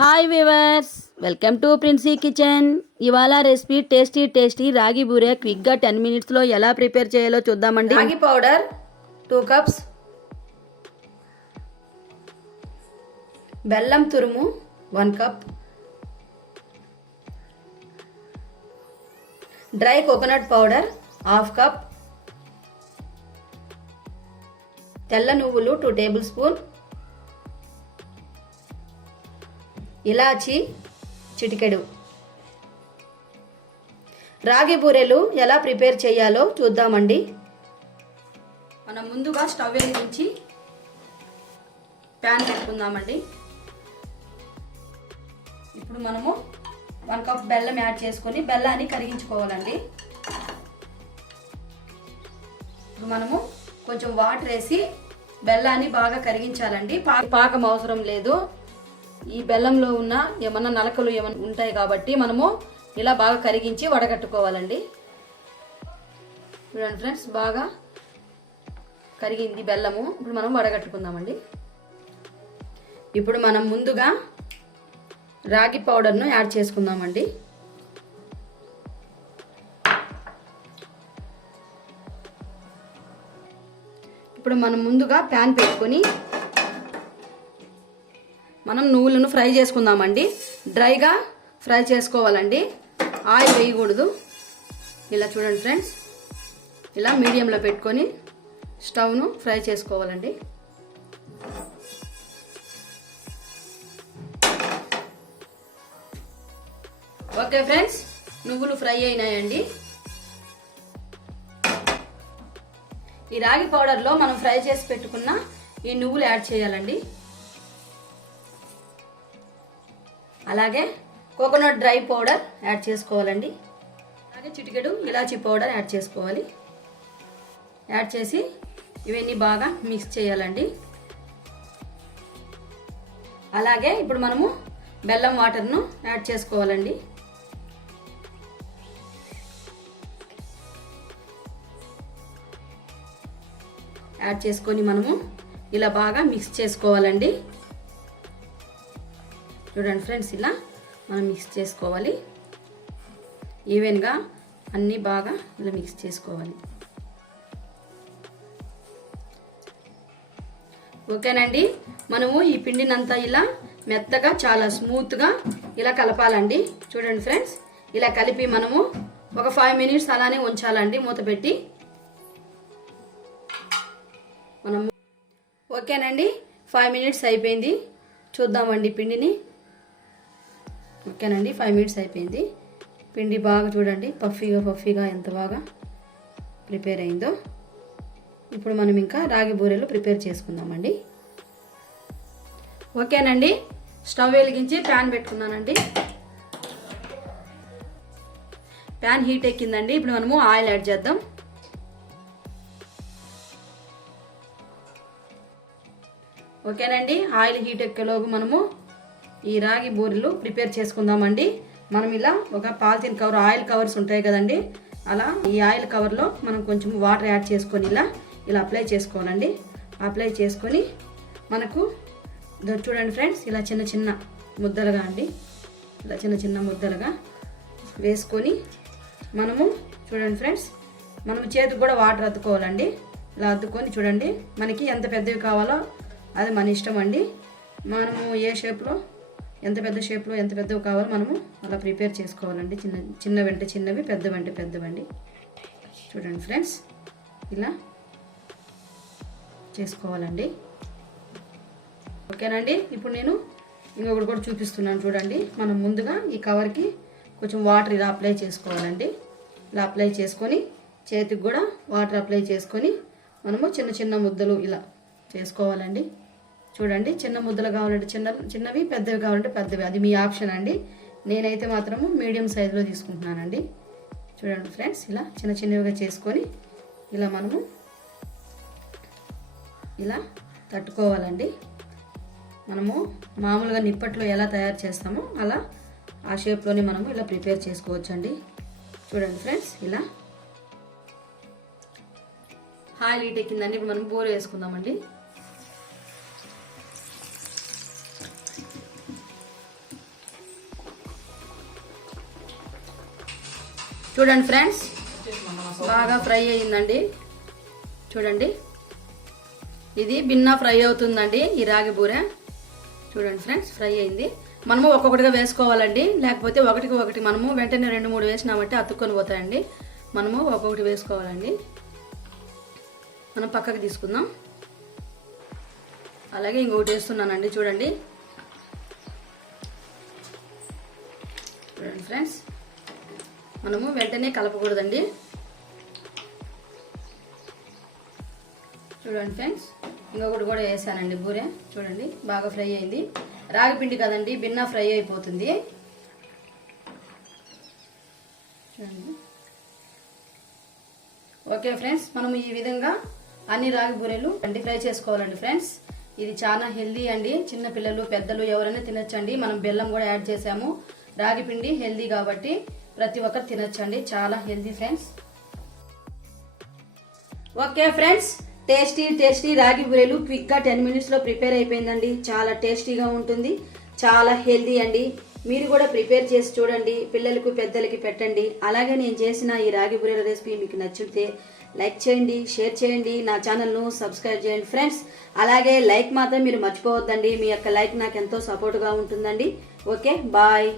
Hi viewers, welcome to Princy kitchen. ఇవాళ recipe tasty రాగి బూరె క్విక్గా 10 మినిట్స్లో ఎలా ప్రిపేర్ చేయాలో చూద్దామండి. రాగి పౌడర్ 2 కప్స్, బెల్లం తురుము 1 cup, dry coconut powder 1/2 cup, తెల్ల నువ్వులు 2 టేబుల్ స్పూన్, ఇలాచి చిటికెడు. రాగి బూరెలు ఎలా ప్రిపేర్ చేయాలో చూద్దామండి. మనం ముందుగా స్టవ్ వెలిగించి ప్యాన్ పెట్టుకుందామండి. ఇప్పుడు మనము 1 కప్ బెల్లం యాడ్ చేసుకొని బెల్లాన్ని కరిగించుకోవాలండి. ఇప్పుడు మనము కొంచెం వాటర్ వేసి బెల్లాన్ని బాగా కరిగించాలండి. పాకం అవసరం లేదు. ఈ బెల్లంలో ఉన్న ఏమన్నా నలకలు ఏమన్నా ఉంటాయి కాబట్టి మనము ఇలా బాగా కరిగించి వడగట్టుకోవాలండి. చూడండి ఫ్రెండ్స్, బాగా కరిగింది బెల్లము. ఇప్పుడు మనం వడగట్టుకుందామండి. ఇప్పుడు మనం ముందుగా రాగి పౌడర్ను యాడ్ చేసుకుందామండి. ఇప్పుడు మనం ముందుగా ప్యాన్ పెట్టుకొని మనం నువ్వులను ఫ్రై చేసుకుందామండి. డ్రైగా ఫ్రై చేసుకోవాలండి, ఆయిల్ వేయకూడదు. ఇలా చూడండి ఫ్రెండ్స్, ఇలా మీడియంలో పెట్టుకొని స్టవ్ను ఫ్రై చేసుకోవాలండి. ఓకే ఫ్రెండ్స్, నువ్వులు ఫ్రై అయినాయండి. ఈ రాగి పౌడర్లో మనం ఫ్రై చేసి పెట్టుకున్న ఈ నువ్వులు యాడ్ చేయాలండి. అలాగే కోకోనట్ డ్రై పౌడర్ యాడ్ చేసుకోవాలండి. అలాగే చిటికెడు ఇలాచీ పౌడర్ యాడ్ చేసుకోవాలి. యాడ్ చేసి ఇవన్నీ బాగా మిక్స్ చేయాలండి. అలాగే ఇప్పుడు మనము బెల్లం వాటర్ను యాడ్ చేసుకోవాలండి. యాడ్ చేసుకొని మనము ఇలా బాగా మిక్స్ చేసుకోవాలండి. చూడండి ఫ్రెండ్స్, ఇలా మనం మిక్స్ చేసుకోవాలి. ఈవెన్గా అన్నీ బాగా ఇలా మిక్స్ చేసుకోవాలి. ఓకేనండి, మనము ఈ పిండినంతా ఇలా మెత్తగా చాలా స్మూత్గా ఇలా కలపాలండి. చూడండి ఫ్రెండ్స్, ఇలా కలిపి మనము ఒక 5 మినిట్స్ అలానే ఉంచాలండి మూత పెట్టి. మనము ఓకేనండి, 5 మినిట్స్ అయిపోయింది. చూద్దామండి పిండిని. ఓకేనండి, 5 మినిట్స్ అయిపోయింది. పిండి బాగా చూడండి పఫీగా ఎంత బాగా ప్రిపేర్ అయిందో. ఇప్పుడు మనం ఇంకా రాగి బూరెలు ప్రిపేర్ చేసుకుందామండి. ఓకేనండి, స్టవ్ వెలిగించి ప్యాన్ పెట్టుకున్నానండి. ప్యాన్ హీట్ ఎక్కిందండి. ఇప్పుడు మనము ఆయిల్ యాడ్ చేద్దాం. ఓకేనండి, ఆయిల్ హీట్ ఎక్కేలోపు మనము ఈ రాగి బూరెలు ప్రిపేర్ చేసుకుందామండి. మనం ఇలా ఒక పాలిథిన్ కవర్, ఆయిల్ కవర్స్ ఉంటాయి కదండి, అలా ఈ ఆయిల్ కవర్లో మనం కొంచెం వాటర్ యాడ్ చేసుకొని ఇలా అప్లై చేసుకోవాలండి. అప్లై చేసుకొని మనకు చూడండి ఫ్రెండ్స్, ఇలా చిన్న ముద్దలుగా అండి, ఇలా చిన్న ముద్దలుగా వేసుకొని మనము చూడండి ఫ్రెండ్స్, మనం చేతికి కూడా వాటర్ అద్దుకోవాలండి. ఇలా అద్దుకొని చూడండి, మనకి ఎంత పెద్దవి కావాలో అది మన ఇష్టం అండి. మనము ఏ షేప్లో, ఎంత పెద్ద షేప్లో ఎంత పెద్దవి కావాలో మనము అలా ప్రిపేర్ చేసుకోవాలండి. చిన్నవంటే చిన్నవి, పెద్దవంటే పెద్దవండి. చూడండి ఫ్రెండ్స్, ఇలా చేసుకోవాలండి. ఓకేనండి, ఇప్పుడు నేను ఇంకొకటి కూడా చూపిస్తున్నాను చూడండి. మనం ముందుగా ఈ కవర్కి కొంచెం వాటర్ ఇలా అప్లై చేసుకోవాలండి. ఇలా అప్లై చేసుకొని చేతికి కూడా వాటర్ అప్లై చేసుకొని మనము చిన్న ముద్దలు ఇలా చేసుకోవాలండి. చూడండి, చిన్న ముద్దలు కావాలంటే చిన్నవి, పెద్దవి కావాలంటే పెద్దవి, అది మీ ఆప్షన్ అండి. నేనైతే మాత్రము మీడియం సైజులో తీసుకుంటున్నానండి. చూడండి ఫ్రెండ్స్, ఇలా చిన్నవిగా చేసుకొని ఇలా మనము ఇలా తట్టుకోవాలండి. మనము మామూలుగా నిప్పట్లో ఎలా తయారు చేస్తామో అలా ఆ షేప్లోనే మనము ఇలా ప్రిపేర్ చేసుకోవచ్చండి. చూడండి ఫ్రెండ్స్, ఇలా ఆయిల్ హీట్ ఎక్కిందండి. ఇప్పుడు మనం బూరె వేసుకుందామండి. చూడండి ఫ్రెండ్స్, బాగా ఫ్రై అయ్యిందండి. చూడండి, ఇది భిన్నా ఫ్రై అవుతుందండి ఈ రాగి బూరె. చూడండి ఫ్రెండ్స్, ఫ్రై అయింది. మనము ఒక్కొక్కటిగా వేసుకోవాలండి, లేకపోతే ఒకటికి ఒకటి మనము వెంటనే 2-3 వేసినామంటే అతుక్కొని పోతాయండి. మనము ఒక్కొక్కటి వేసుకోవాలండి. మనం పక్కకి తీసుకుందాం. అలాగే ఇంకొకటి వేస్తున్నానండి. చూడండి చూడండి ఫ్రెండ్స్, మనము వెంటనే కలపకూడదండి. చూడండి ఫ్రెండ్స్, ఇంకొకటి కూడా వేసానండి బూరె. చూడండి, బాగా ఫ్రై అయింది. రాగి పిండి కదండి, భిన్నా ఫ్రై అయిపోతుంది. చూడండి. ఓకే ఫ్రెండ్స్, మనం ఈ విధంగా అన్ని రాగి బూరెలు ఫ్రై చేసుకోవాలండి ఫ్రెండ్స్. ఇది చాలా హెల్దీ అండి. చిన్న పిల్లలు, పెద్దలు ఎవరైనా తినొచ్చండి. మనం బెల్లం కూడా యాడ్ చేసాము. రాగి పిండి హెల్దీ కాబట్టి ప్రతి ఒక్కరు తినొచ్చండి. చాలా healthy friends. Okay friends, tasty రాగి బూరెలు క్విక్గా 10 మినిట్స్లో ప్రిపేర్ అయిపోయిందండి. చాలా టేస్టీగా ఉంటుంది, చాలా హెల్దీ అండి. మీరు కూడా ప్రిపేర్ చేసి చూడండి, పిల్లలకు పెద్దలకి పెట్టండి. అలాగే నేను చేసిన ఈ రాగి బూరెల రెసిపీ మీకు నచ్చితే లైక్ చేయండి, షేర్ చేయండి, నా ఛానల్ను సబ్స్క్రైబ్ చేయండి ఫ్రెండ్స్. అలాగే లైక్ మాత్రం మీరు మర్చిపోవద్దండి. మీ యొక్క లైక్ నాకు ఎంతో సపోర్ట్గా ఉంటుందండి. Okay, bye.